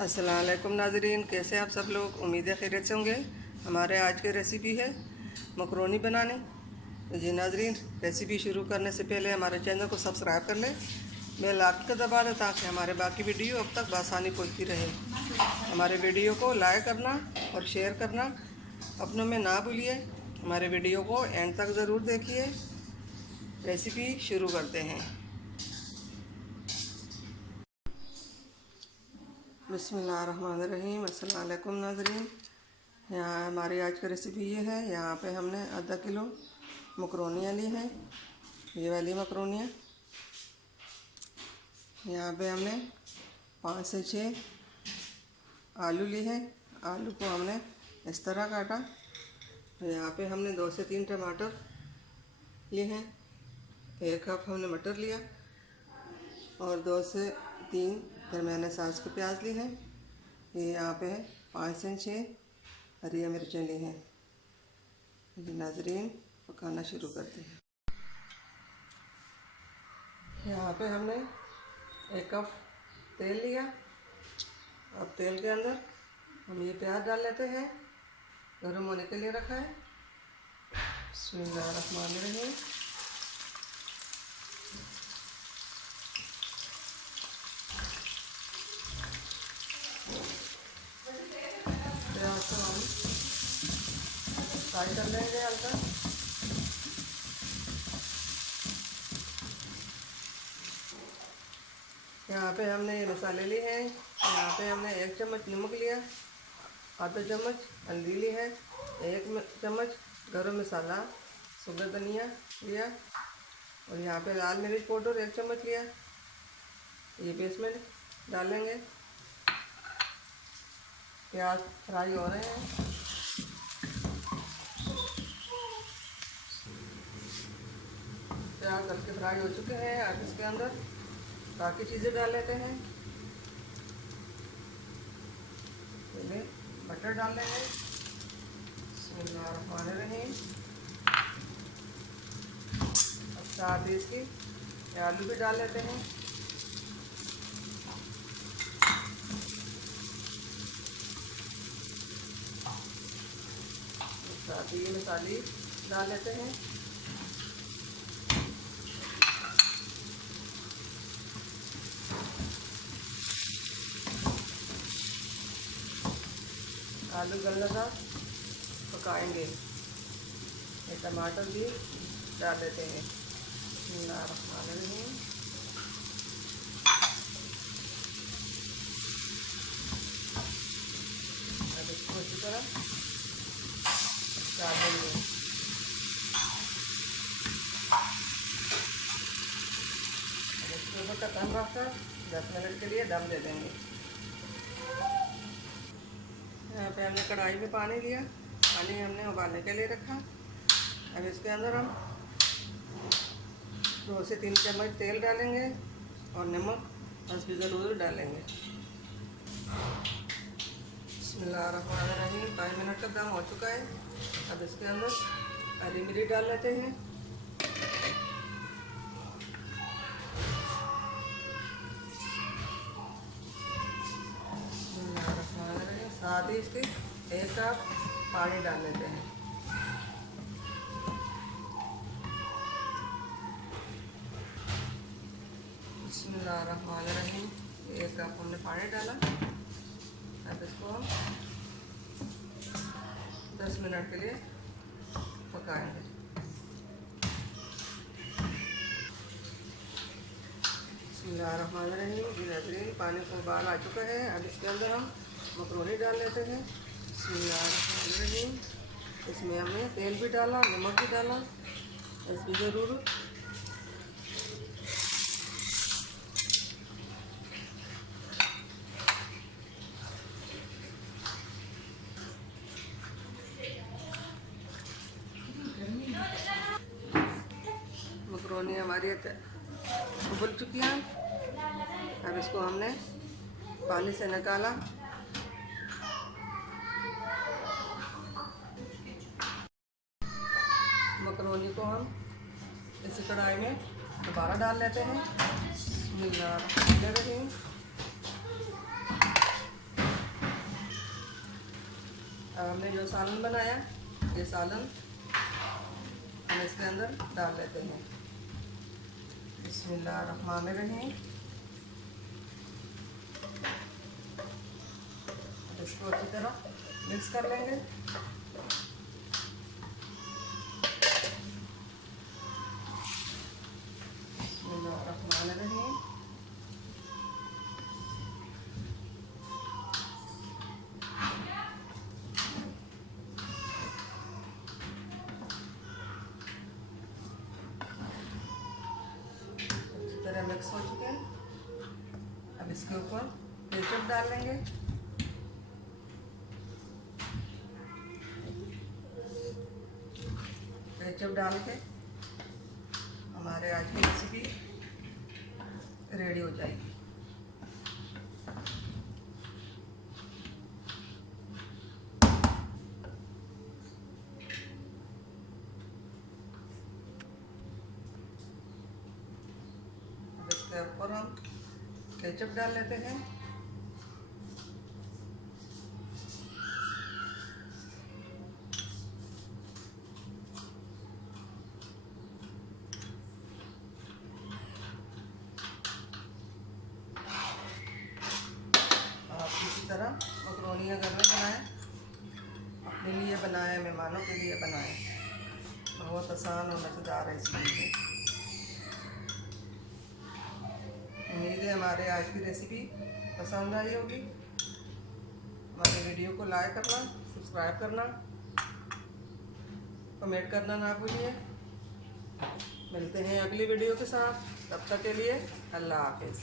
अस्सलाम वालेकुम नाज़रीन, कैसे आप सब लोग। उम्मीद है खैरियत से होंगे। हमारे आज की रेसिपी है मकरोनी बनाने। तो जी नाज़रीन, रेसिपी शुरू करने से पहले हमारे चैनल को सब्सक्राइब कर लें, बेल आइकन को दबा दें ताकि हमारे बाकी वीडियो अब तक बआसानी पहुंचती रहे। हमारे वीडियो को लाइक करना और शेयर करना अपनों में ना भूलिए। हमारे वीडियो को एंड तक ज़रूर देखिए। रेसिपी शुरू करते हैं। बिस्मिल्लाहिर्रहमानिर्रहीम। अस्सलाम वालेकुम नाज़रीन, यहाँ हमारी आज की रेसिपी ये है। यहाँ पे हमने आधा किलो मकरोनियाँ ली हैं, ये वाली मकरोनियाँ। यहाँ पे हमने 5 से 6 आलू लिए हैं। आलू को हमने इस तरह काटा। यहाँ पे हमने 2 से 3 टमाटर लिए हैं। 1 कप हमने मटर लिया और 2 से 3 दरमियाने साइज के प्याज लिए हैं। ये यहाँ पे 5 से 6 हरी मिर्चें ली हैं। ये नाज़रीन, पकाना शुरू करते हैं। यहाँ पे हमने 1 कप तेल लिया। अब तेल के अंदर हम ये प्याज डाल लेते हैं। गर्म होने के लिए रखा है। बिस्मिल्लाहिर्रहमानिर्रहीम। प्याज को हम फ्राई कर लेंगे हल्का। यहाँ पे हमने ये मसाले लिए हैं। यहाँ पे हमने 1 चम्मच नमक लिया, आधा चम्मच हल्दी ली है, 1 चम्मच गरम मसाला सूखा धनिया लिया और यहाँ पे लाल मिर्च पाउडर 1 चम्मच लिया। ये भी इसमें डालेंगे। प्याज फ्राई हो रहे हैं। प्याज हल्के फ्राई हो चुके हैं। अब इसके अंदर बाकी चीज़ें डाल लेते हैं। पहले मटर डाल लेंगे। बिस्मिल्लाहिर्रहमानिर्रहीम। अब साथ ही इसकी आलू भी डाल लेते हैं। साथ ही मसाले डाल लेते हैं। आलू गलने तक पकाएंगे। ये टमाटर भी डाल देते हैं। बिस्मिल्लाहिर्रहमानिर्रहीम। अब इसको अच्छी तरह डाल देंगे। अब इसके ऊपर ढक्कन रखकर 10 मिनट के लिए दम दे देंगे। यहाँ पे हमने कढ़ाई में पानी लिया। पानी हमने उबालने के लिए रखा। अब इसके अंदर हम 2 से 3 चम्मच तेल डालेंगे और नमक बस भी ज़रूर डालेंगे। बिस्मिल्लाहिर्रहमानिर्रहीम। 5 मिनट का दम हो चुका है। अब इसके अंदर हरी मिर्च डाल लेते हैं। साथ ही इसके 1 कप पानी डाल लेते हैं। बिस्मिल्लाहिर्रहमानिर्रहीम। 1 कप हमने पानी डाला। अब इसको हम 10 मिनट के लिए पकाएंगे। बिस्मिल्लाहिर्रहमानिर्रहीम। नाज़रीन, पानी को उबाल आ चुका है। अब इसके अंदर हम मकरोनी डाल लेते हैं। बिस्मिल्लाहिर्रहमानिर्रहीम। इसमें हमने तेल भी डाला, नमक भी डाला, बस भी ज़रूर। मकरोनी हमारी उबल चुकी है। अब इसको हमने पानी से निकाला। मकरोनी को हम इसी कढ़ाई में दोबारा डाल लेते हैं। बिस्मिल्लाहिर्रहमानिर्रहीम। अब हमने जो सालन बनाया, ये सालन हम इसके अंदर डाल लेते हैं। बिस्मिल्लाहिर्रहमानिर्रहीम। इसको अच्छी तरह मिक्स कर लेंगे। बिस्मिल्लाहिर्रहमानिर्रहीम। अच्छी तरह मिक्स हो चुके हैं। अब इसके ऊपर केचप डाल लेंगे। केचप डाल के हमारे आज की रेसिपी रेडी हो जाएगी। अब इसके ऊपर हम केचप डाल लेते हैं। इसी तरह मकरोनी अगर में बनाएं, अपने लिए बनाएं, मेहमानों के लिए बनाएं, बहुत आसान और मज़ेदार है इसलिए। उम्मीद है हमारे आज की रेसिपी पसंद आई होगी। हमारे वीडियो को लाइक करना, सब्सक्राइब करना, कमेंट करना ना भूलिए। मिलते हैं अगली वीडियो के साथ, तब तक के लिए अल्लाह हाफिज़।